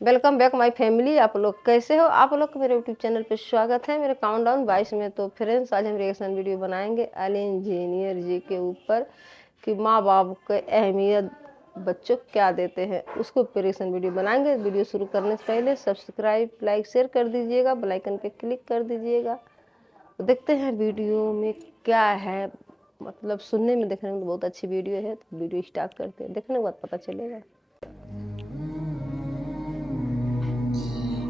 Welcome back my family. आप लोग कैसे हो? आप लोग का मेरे यूट्यूब चैनल पे स्वागत है। मेरे काउंटडाउन 22 में। तो फ्रेंड्स, आज हम रिएक्शन वीडियो बनाएंगे एल इंजीनियर जी के ऊपर कि माँ बाप को अहमियत बच्चों को क्या देते हैं, उसको रिएक्शन वीडियो बनाएंगे। वीडियो शुरू करने से पहले सब्सक्राइब, लाइक, शेयर कर दीजिएगा, बेल आइकन पे क्लिक कर दीजिएगा। तो देखते हैं वीडियो में क्या है। मतलब सुनने में, देखने में तो बहुत अच्छी वीडियो है। तो वीडियो स्टार्ट करते हैं, देखने के बाद पता चलेगा।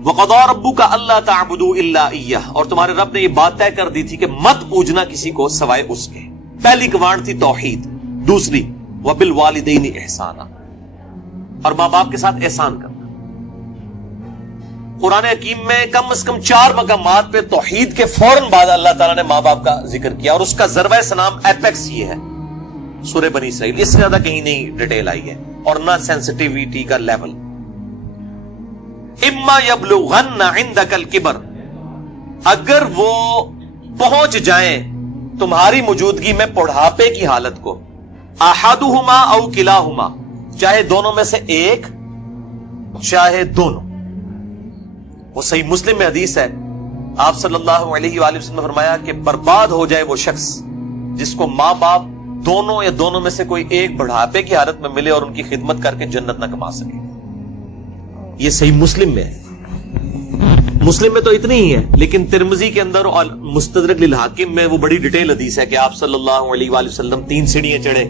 वक़ज़ा रब्बुका अल्ला ताबुदू इल्ला इय्याह, और तुम्हारे रब ने ये बात तय कर दी थी कि मत पूजना किसी को सवाए उसके। पहली कमांड थी तौहीद, दूसरी वबिल वालिदैनि इहसाना, और मां बाप के साथ एहसान करना। कुरान हकीम में कम से कम 4 मकामात पे तौहीद के फौरन बाद अल्लाह ताला ने मां बाप का जिक्र किया, और उसका ज़रवा सनाम एपेक्स ये है सूरह बनी इसराइल। इससे ज्यादा कहीं नहीं डिटेल आई है, और ना सेंसिटिविटी का लेवल। इम्मा यबलुगन्ना इंदकल किबर, अगर वो पहुंच जाए तुम्हारी मौजूदगी में बुढ़ापे की हालत को, अहदुहुमा औ किलाहुमा, चाहे दोनों में से एक, चाहे दोनों। वो सही मुस्लिम में हदीस है, आप सल्लल्लाहु अलैहि वसल्लम ने फरमाया कि बर्बाद हो जाए वो शख्स जिसको मां बाप दोनों या दोनों में से कोई एक बुढ़ापे की हालत में मिले और उनकी खिदमत करके जन्नत न कमा सके। ये सही मुस्लिम में है। मुस्लिम में तो इतनी ही है, लेकिन तिरमिजी के अंदर और मुस्तदरक लिल हाकिम में वो बड़ी डिटेल हदीस है कि आप सल्लल्लाहु अलैहि वसल्लम 3 सीढ़ियां चढ़े।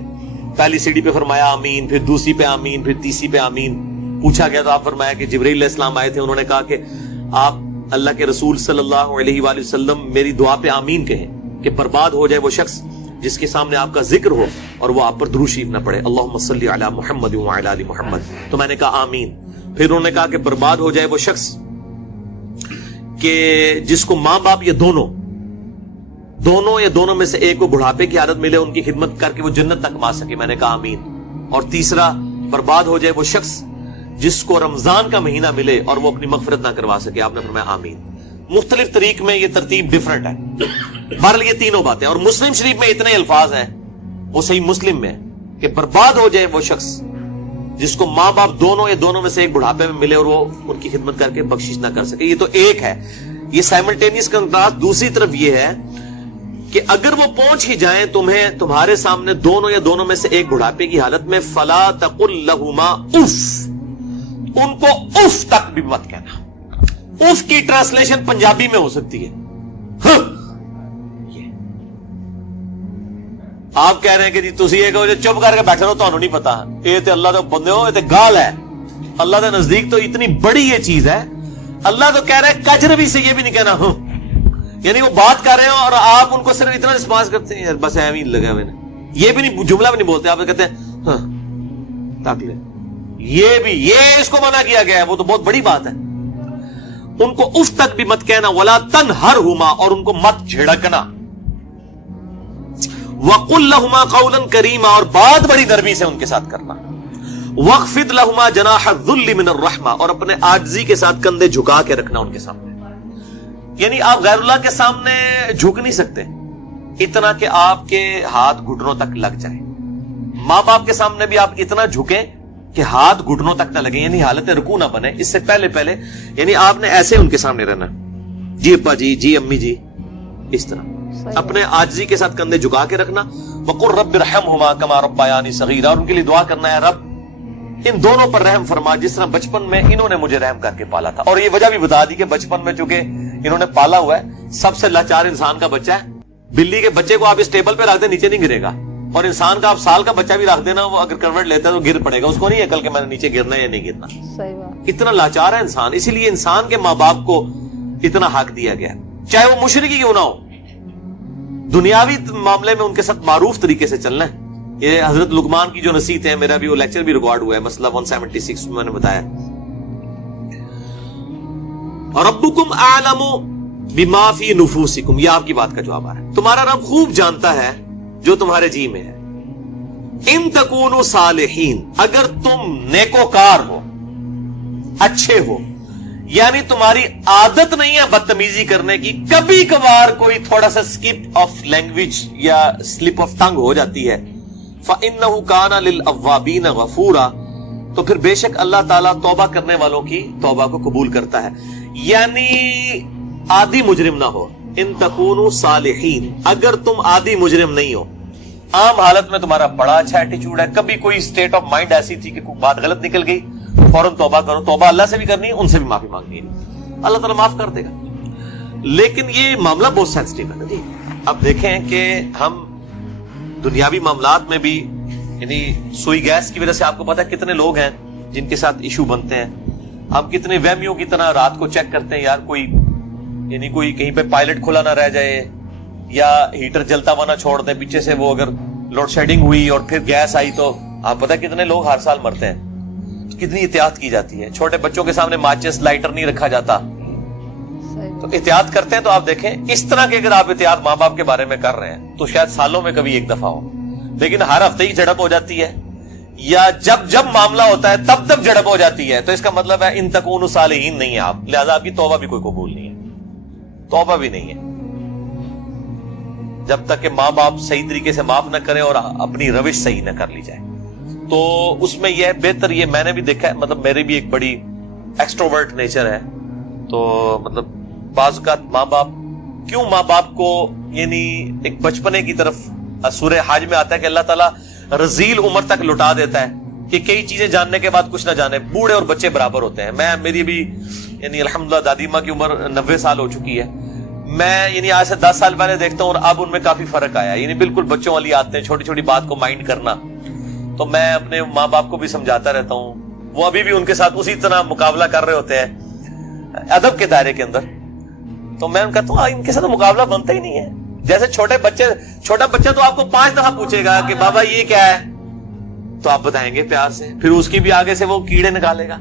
पहली सीढ़ी पे फरमाया आमीन, फिर दूसरी पे आमीन, फिर तीसरी पे आमीन। पूछा गया तो आप फरमाया कि जिब्रील अलैहिस्सलाम आए थे, उन्होंने कहा कि आप अल्लाह के रसूल सल्लल्लाहु अलैहि वसल्लम मेरी दुआ पे आमीन कहें कि बर्बाद हो जाए वो शख्स जिसके सामने आपका जिक्र हो और वो आप पर दुरूद शरीफ ना पढ़े, अल्लाहुम्मा सल्ली अला मुहम्मद व अला आलि मुहम्मद। तो मैंने कहा आमीन। फिर उन्होंने कहा कि बर्बाद हो जाए वो शख्स कि जिसको मां बाप या दोनों या दोनों में से एक को बुढ़ापे की हालत मिले, उनकी खिदमत करके वो जन्नत तक कमा सके। मैंने कहा आमीन। और तीसरा, बर्बाद हो जाए वो शख्स जिसको रमजान का महीना मिले और वो अपनी मगफिरत ना करवा सके। आपने फरमाया आमीन। मुख्तलिफ तरीक में ये तरतीब डिफरेंट है, बहरहाल ये तीनों बातें। और मुस्लिम शरीफ में इतने अल्फाज हैं, वो सही मुस्लिम में, कि बर्बाद हो जाए वो शख्स जिसको मां बाप दोनों या दोनों में से एक बुढ़ापे में मिले और वो उनकी खिदमत करके बख्शिश ना कर सके। ये तो एक है, ये साइमल्टेनियस कंट्रास्ट। दूसरी तरफ ये है कि अगर वो पहुंच ही जाए तुम्हारे सामने दोनों या दोनों में से एक बुढ़ापे की हालत में, फला तकुल लहुमा उफ, उनको उफ तक भी मत कहना। उफ की ट्रांसलेशन पंजाबी में हो सकती है आप कह रहे हैं कि जी तुसी ये कहो जो चुप करके बैठे रहो, तो नहीं पता। ये तो अल्लाह तो बंदे हो, ये तो गाल है। अल्लाह के नजदीक तो इतनी बड़ी ये चीज है। अल्लाह तो कह रहे हैं कजरबी से ये भी नहीं कहना हूं, यानी वो बात कर रहे हो और आप उनको सिर्फ इतना रिस्पॉन्स करते हैं, यार बस ऐਵੇਂ ही लगा मैंने, ये भी नहीं, जुमला भी नहीं बोलते। आप कहते हैं हाँ, ताक ले, ये इसको मना किया गया है, वो तो बहुत बड़ी बात है। उनको उफ तक भी मत कहना, वला तनहरहुमा, और उनको मत झिड़कना। वकुल लहुमा कौलन करीमा, और बात बड़ी नरमी से उनके साथ करना। वख्फिद लहुमा जनाह ज़ुल्ल मिनर रहमा, और अपने आजिज़ी के साथ कंधे झुका के रखना उनके सामने। यानी आप गैरुल्लाह के सामने झुक नहीं सकते इतना कि आपके हाथ घुटनों तक लग जाए। मां बाप के सामने भी आप इतना झुके कि हाथ घुटनों तक ना लगे, यानी हालत रुकू ना बने। इससे पहले यानी आपने ऐसे उनके सामने रहना, जी अब्बा जी, जी अम्मी जी, इस तरह अपने आजिज़ी के साथ कंधे झुका के रखना। वकुर रब्बिरहमहुमा कमा रब्बायानी सगीरा, और उनके लिए दुआ करना है, रब इन दोनों पर रहम फरमा जिस तरह बचपन में इन्होंने मुझे रहम करके पाला था। और ये वजह भी बता दी कि बचपन में चूंकि इन्होंने पाला हुआ है, सबसे लाचार इंसान का बच्चा है। बिल्ली के बच्चे को आप इस टेबल पे रख दे, नीचे नहीं गिरेगा, और इंसान का आप साल का बच्चा भी रख देना, वो अगर करवट लेता है तो गिर पड़ेगा। उसको नहीं अकल के मैंने नीचे गिरना है या नहीं गिरना। सही बात। इतना लाचार है इंसान, इसीलिए इंसान के माँ बाप को इतना हक दिया गया, चाहे वो मुशरिक क्यों ना हो। दुनियावी मामले में उनके साथ मारूफ तरीके से चलना है। ये हजरत लुकमान की जो नसीहत है, मेरा भी वो लेक्चर भी रिकॉर्ड हुआ है, मसला 176 में मैंने बताया। रब्बुकुम आलमु बिमा फी नुफूसिकुम, ये आपकी बात का जवाब आ रहा है। तुम्हारा रब खूब जानता है जो तुम्हारे जी में है। इन तकूनु सालिहीन, अगर तुम नेकोकार हो, अच्छे हो, यानी तुम्हारी आदत नहीं है बदतमीजी करने की, कभी कभार कोई थोड़ा सा स्किप ऑफ लैंग्वेज या स्लिप ऑफ टंग हो जाती है, फ़इन्नहु काना लिल अव्वाबीन गफूरा, تو پھر بے شک اللہ تعالیٰ توبہ کرنے والوں کی توبہ کو قبول کرتا ہے. یعنی عادی مجرم نہ ہو. ان تکونوا صالحین, اگر تم عادی مجرم نہیں ہو, عام حالت میں تمہارا بڑا اچھا ایٹیچیوڈ ہے, کبھی کوئی اسٹیٹ آف مائنڈ ایسی تھی کہ کوئی بات غلط نکل گئی, فوراً توبہ کرو. توبہ اللہ سے بھی کرنی ہے, ان سے بھی معافی مانگنی ہے, اللہ تعالیٰ معاف کر دے گا. لیکن یہ معاملہ بہت سینسٹیو ہے نا جی. اب دیکھیں کہ ہم دنیاوی معاملات میں بھی, یعنی سوئی گیس کی وجہ سے آپ کو پتا ہے کتنے لوگ ہیں جن کے ساتھ ایشو بنتے ہیں. ہم کتنے وہمیوں کی طرح رات کو چیک کرتے ہیں, یار کوئی یعنی کوئی کہیں پہ پائلٹ کھلا نہ رہ جائے, یا ہیٹر جلتا ہوا نہ چھوڑ دیں پیچھے سے, وہ اگر لوڈ شیڈنگ ہوئی اور پھر گیس آئی تو آپ پتا کتنے لوگ ہر سال مرتے ہیں. کتنی احتیاط کی جاتی ہے. چھوٹے بچوں کے سامنے ماچس لائٹر نہیں رکھا جاتا, تو احتیاط کرتے ہیں. تو آپ دیکھیں اس طرح کے اگر آپ احتیاط ماں باپ کے بارے میں کر رہے ہیں تو شاید سالوں میں کبھی ایک دفعہ ہو, لیکن ہر ہفتے ہی جھڑپ ہو جاتی ہے, یا جب معاملہ ہوتا ہے تب جھڑپ ہو جاتی ہے, تو اس کا مطلب ہے ان تکونوا صالحین نہیں ہے آپ, لہذا آپ کی توبہ بھی کوئی قبول نہیں ہے. توبہ بھی نہیں ہے جب تک کہ ماں باپ صحیح طریقے سے معاف نہ کریں اور اپنی روش صحیح نہ کر لی جائے. تو اس میں یہ بہتر, یہ میں نے بھی دیکھا ہے, مطلب میری بھی ایک بڑی ایکسٹروورٹ نیچر ہے, تو مطلب بعض اوقات ماں باپ کو یعنی ایک بچپنے کی طرف سورہ حج میں آتا ہے کہ اللہ تعالیٰ رذیل عمر تک لٹا دیتا ہے کہ کئی چیزیں جاننے کے بعد کچھ نہ جانے. بوڑھے اور بچے برابر ہوتے ہیں. میری بھی یعنی الحمدللہ دادی ماں کی عمر 90 سال ہو چکی ہے. میں یعنی آج سے 10 سال پہلے دیکھتا ہوں اور اب ان میں کافی فرق آیا. یعنی بالکل بچوں والی آتے ہیں, چھوٹی چھوٹی بات کو مائنڈ کرنا. تو میں اپنے ماں باپ کو بھی سمجھاتا رہتا ہوں, وہ ابھی بھی ان کے ساتھ اسی طرح مقابلہ کر رہے ہوتے ہیں ادب کے دائرے کے اندر. تو میں کہتا ہوں ان کے ساتھ مقابلہ بنتا ہی نہیں ہے. جیسے چھوٹا بچہ تو آپ کو 5 دفعہ پوچھے گا کہ بابا یہ کیا ہے, تو آپ بتائیں گے پیار سے, پھر اس کی بھی آگے سے وہ کیڑے نکالے گا.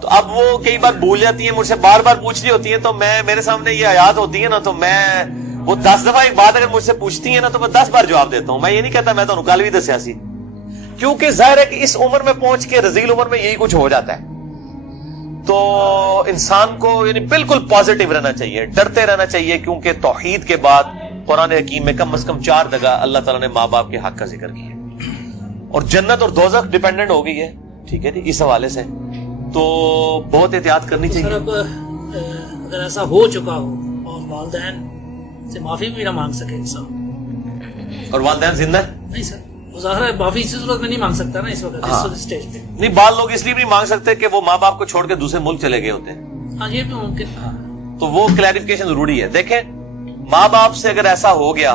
تو اب وہ کئی بار بھول جاتی ہیں, مجھ سے بار بار پوچھ رہی ہوتی ہیں, تو میرے سامنے یہ آیات ہوتی ہے نا, تو میں وہ 10 دفعہ ایک بات اگر مجھ سے پوچھتی ہیں نا, تو میں 10 بار جواب دیتا ہوں. میں یہ نہیں کہتا میں تو کل بھی دسیا سی, کیونکہ ظاہر ہے کہ اس عمر میں پہنچ کے رذیل عمر میں یہی کچھ ہو جاتا ہے. تو انسان کو یعنی بالکل پازیٹیو رہنا چاہیے, ڈرتے رہنا چاہیے, کیونکہ توحید کے بعد قرآن حکیم میں کم از کم 4 جگہ اللہ تعالیٰ نے ماں باپ کے حق کا ذکر کیا ہے, اور جنت اور دوزخ ڈیپینڈنٹ ہو گئی ہے. ٹھیک ہے جی, اس حوالے سے تو بہت احتیاط کرنی چاہیے. سر اب اگر ایسا ہو چکا ہو اور والدین سے معافی بھی نہ مانگ سکے انسان, اور والدین زندہ ہے, نہیں سر ظاہر ہے معافی اسی صورت میں نہیں مانگ سکتا نا اس وقت اس سٹیج پہ. نہیں, بعض لوگ اس لیے بھی نہیں مانگ سکتے کہ وہ ماں باپ کو چھوڑ کے دوسرے ملک چلے گئے ہوتے ہیں. ہاں یہ بھی ممکن ہے, تو وہ کلیریفیکیشن ضروری ہے. دیکھیں ماں باپ سے اگر ایسا ہو گیا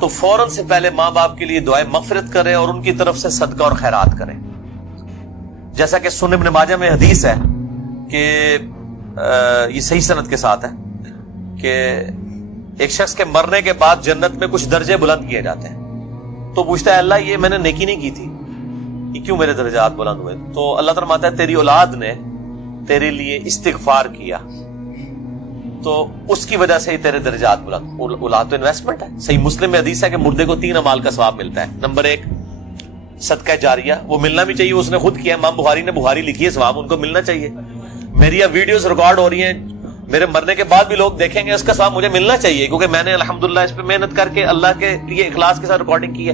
تو فوراً سے پہلے ماں باپ کے لیے دعائیں مغفرت کریں اور ان کی طرف سے صدقہ اور خیرات کریں. جیسا کہ سنن ابن ماجہ میں حدیث ہے کہ یہ صحیح سند کے ساتھ ہے کہ ایک شخص کے مرنے کے بعد جنت میں کچھ درجے بلند کیے جاتے ہیں. تو پوچھتا ہے اللہ یہ میں نے نیکی نہیں کی تھی, یہ کیوں میرے درجات بلند ہوئے؟ تو اللہ تعالیٰ فرماتا ہے تیری اولاد نے تیرے لیے استغفار کیا, تو اس کی وجہ سے ہی تیرے درجات بلند. اولاد تو انویسٹمنٹ ہے. صحیح مسلم میں حدیث ہے کہ مردے کو 3 اعمال کا ثواب ملتا ہے. نمبر 1 صدقہ جاریہ, وہ ملنا بھی چاہیے, اس نے خود کیا. امام بخاری نے بخاری لکھی ہے, ثواب ان کو ملنا چاہیے. میری اب ویڈیوز ریکارڈ ہو رہی ہیں, میرے مرنے کے بعد بھی لوگ دیکھیں گے, اس کا ثواب مجھے ملنا چاہیے, کیونکہ میں نے الحمدللہ اس پہ محنت کر کے اللہ کے لیے اخلاص کے ساتھ ریکارڈنگ کی ہے.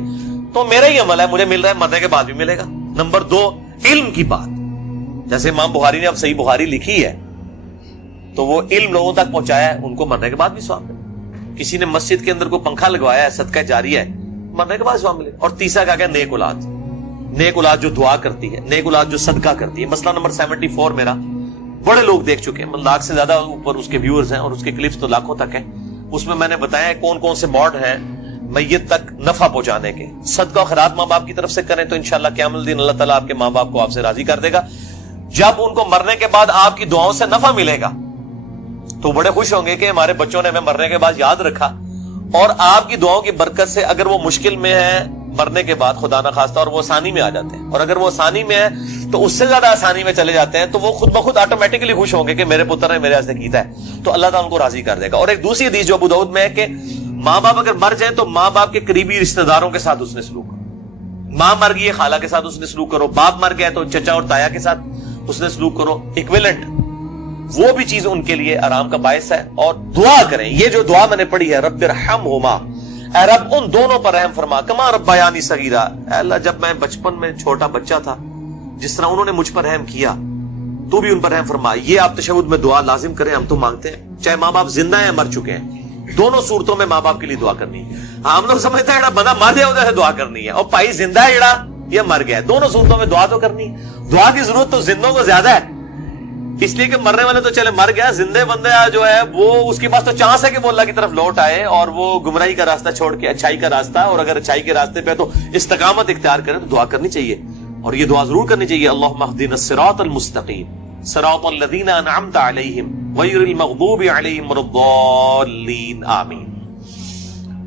تو میرا ہی عمل ہے, مجھے مل رہا ہے, مرنے کے بعد بھی ملے گا. نمبر 2 علم کی بات, جیسے امام بخاری نے اب صحیح بخاری لکھی ہے تو وہ علم لوگوں تک پہنچایا ہے, ان کو مرنے کے بعد بھی ثواب ملے. کسی نے مسجد کے اندر کوئی پنکھا لگوایا ہے, صدقہ جاریہ ہے, مرنے کے بعد ثواب ملے. اور تیسرا کیا کہ نیک اولاد, نیک اولاد جو دعا کرتی ہے, نیک اولاد جو صدقہ کرتی ہے. مسئلہ نمبر 74 میرا بڑے لوگ دیکھ چکے ہیں, لاکھ سے زیادہ اوپر اس کے ویورز ہیں, اور اس کے کلپس تو لاکھوں تک ہیں. اس میں نے بتایا کون کون سے موڈ ہیں میت تک نفع پہنچانے کے. صدقہ و خیرات ماں باپ کی طرف سے کریں تو انشاءاللہ قیامت الدین اللہ تعالیٰ آپ کے ماں باپ کو آپ سے راضی کر دے گا. جب ان کو مرنے کے بعد آپ کی دعاؤں سے نفع ملے گا تو بڑے خوش ہوں گے کہ ہمارے بچوں نے ہمیں مرنے کے بعد یاد رکھا, اور آپ کی دعاؤں کی برکت سے اگر وہ مشکل میں ہے مرنے کے بعد خدا نہ خواستہ اور وہ آسانی میں آ جاتے ہیں, اور اگر وہ آسانی میں ہے تو اس سے زیادہ آسانی میں چلے جاتے ہیں, تو وہ خود بخود آٹومیٹکلی خوش ہوں گے کہ میرے پتر نے میرے واسطے کیتا ہے, تو اللہ تعالیٰ ان کو راضی کر دے گا. اور ایک دوسری حدیث جو ابو داؤد میں ہے کہ ماں باپ اگر مر جائیں تو ماں باپ کے قریبی رشتہ داروں کے ساتھ اس نے سلوک کرو. ماں مر گئی ہے خالہ کے ساتھ اس نے سلوک کرو, باپ مر گیا تو چچا اور تایا کے ساتھ اس نے سلوک کرو. ایکویلنٹ وہ بھی چیز ان کے لیے آرام کا باعث ہے. اور دعا کریں, یہ جو دعا میں نے پڑھی ہے رب ارحمہما, اے رب ان دونوں پر رحم فرما, کما ربیانی صغیرا, اے اللہ جب میں بچپن میں چھوٹا بچہ تھا जिस तरह उन्होंने मुझ पर रहम किया, तू भी उन पर रहम फरमा। ये आप तशहुद में दुआ लाजिम करें, हम तो मांगते हैं, चाहे माँ बाप जिंदा है मर चुके हैं, दोनों सूरतों में माँ बाप के लिए दुआ करनी है। हम लोग समझते हैं बंदा मर गया उधर दुआ करनी है, और भाई जिंदा है जड़ा ये मर गया है, दोनों सूरतों में दुआ तो करनी है। दुआ की जरूरत तो जिंदों को ज्यादा है, इसलिए कि मरने वाले तो चले मर गया, जिंदे बंदे जो है वो उसके पास तो चांस है कि वो अल्लाह की तरफ लौट आए और वो गुमराही का रास्ता छोड़ के अच्छाई का रास्ता, और अगर अच्छाई के रास्ते पे तो इस्तकामत इख्तियार करें तो दुआ करनी चाहिए। और ये दुआ जरूर करनी चाहिए, अल्लाहुम्मा हदीना सिरातल मुस्तकीम सिरातल लज़ीना अनअमता अलैहिम गैरिल मग़दूबि अलैहिम वलद्दाल्लीन, आमीन।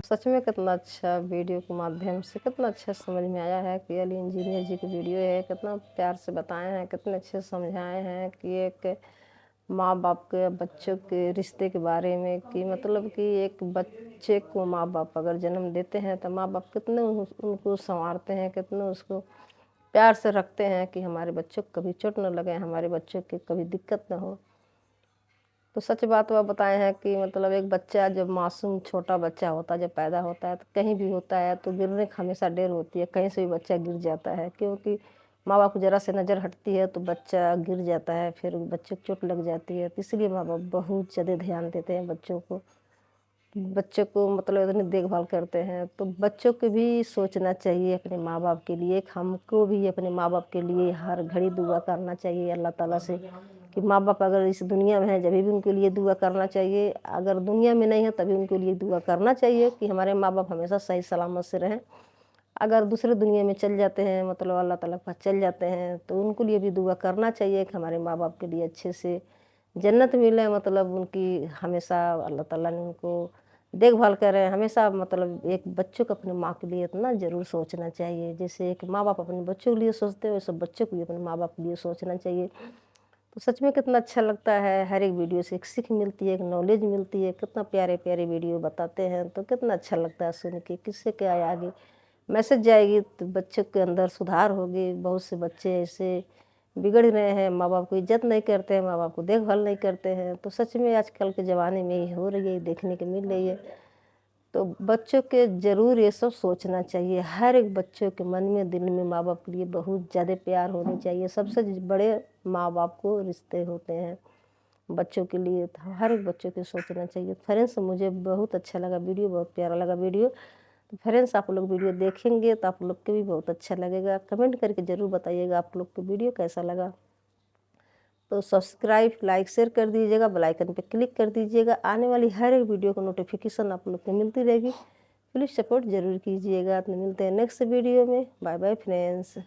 सच में कितना अच्छा वीडियो के माध्यम से कितना अच्छा समझ में आया है कि अली इंजीनियर जी की वीडियो है, कितना प्यार से बताए हैं, कितने अच्छे समझाए हैं कि एक माँ बाप के बच्चों के रिश्ते के बारे में, कि मतलब कि एक बच्चे को माँ बाप अगर जन्म देते हैं तो माँ बाप कितने उनको संवारते हैं, कितने उसको प्यार से रखते हैं कि हमारे बच्चों को कभी चोट न लगे, हमारे बच्चों की कभी दिक्कत न हो। तो सच बात वह बताए हैं कि मतलब एक बच्चा जब मासूम छोटा बच्चा होता है, जब पैदा होता है तो कहीं भी होता है तो गिरने की हमेशा डर होती है, कहीं से भी बच्चा गिर जाता है, क्योंकि माँ बाप को ज़रा से नज़र हटती है तो बच्चा गिर जाता है, फिर बच्चे को चोट लग जाती है। तो इसलिए माँ बाप बहुत ज़्यादा ध्यान देते हैं बच्चों को मतलब इतनी देखभाल करते हैं। तो बच्चों को भी सोचना चाहिए अपने माँ बाप के लिए, हमको भी अपने माँ बाप के लिए हर घड़ी दुआ करना चाहिए अल्लाह ताला से कि माँ बाप अगर इस दुनिया में है जब भी उनके लिए दुआ करना चाहिए, अगर दुनिया में नहीं है तभी उनके लिए दुआ करना चाहिए कि हमारे माँ बाप हमेशा सही सलामत से रहें। अगर दूसरे दुनिया में चल जाते हैं, मतलब अल्लाह ताला के पास चल जाते हैं, तो उनको लिए भी दुआ करना चाहिए कि हमारे माँ बाप के लिए अच्छे से जन्नत मिले, मतलब उनकी हमेशा अल्लाह ताला ने उनको देखभाल करें हमेशा। मतलब एक बच्चों को अपने माँ के लिए इतना ज़रूर सोचना चाहिए, जैसे एक माँ बाप अपने बच्चों के लिए सोचते हैं वैसे बच्चों को भी अपने माँ बाप के लिए सोचना चाहिए। तो सच में कितना अच्छा लगता है, हर एक वीडियो से एक सीख मिलती है, एक नॉलेज मिलती है, कितना प्यारे प्यारे वीडियो बताते हैं तो कितना अच्छा लगता है सुन के। किससे क्या आगे मैसेज जाएगी तो बच्चों के अंदर सुधार होगी। बहुत से बच्चे ऐसे बिगड़ रहे हैं, माँ बाप को इज्जत नहीं करते हैं, माँ बाप को देखभाल नहीं करते हैं। तो सच में आजकल के ज़माने में ये हो रही है, देखने को मिल रही है। तो बच्चों के ज़रूर ये सब सोचना चाहिए, हर एक बच्चों के मन में दिल में माँ बाप के लिए बहुत ज़्यादा प्यार होनी चाहिए। सबसे बड़े माँ बाप को रिश्ते होते हैं बच्चों के लिए, तो हर एक बच्चों को सोचना चाहिए। फ्रेंड्स मुझे बहुत अच्छा लगा वीडियो, बहुत प्यारा लगा वीडियो। तो फ्रेंड्स आप लोग वीडियो देखेंगे तो आप लोग को भी बहुत अच्छा लगेगा, कमेंट करके ज़रूर बताइएगा आप लोग को वीडियो कैसा लगा। तो सब्सक्राइब लाइक शेयर कर दीजिएगा, बेल आइकन पे क्लिक कर दीजिएगा, आने वाली हर एक वीडियो को नोटिफिकेशन आप लोग को मिलती रहेगी। प्लीज़ सपोर्ट ज़रूर कीजिएगा। तो मिलते हैं नेक्स्ट वीडियो में, बाय बाय फ्रेंड्स।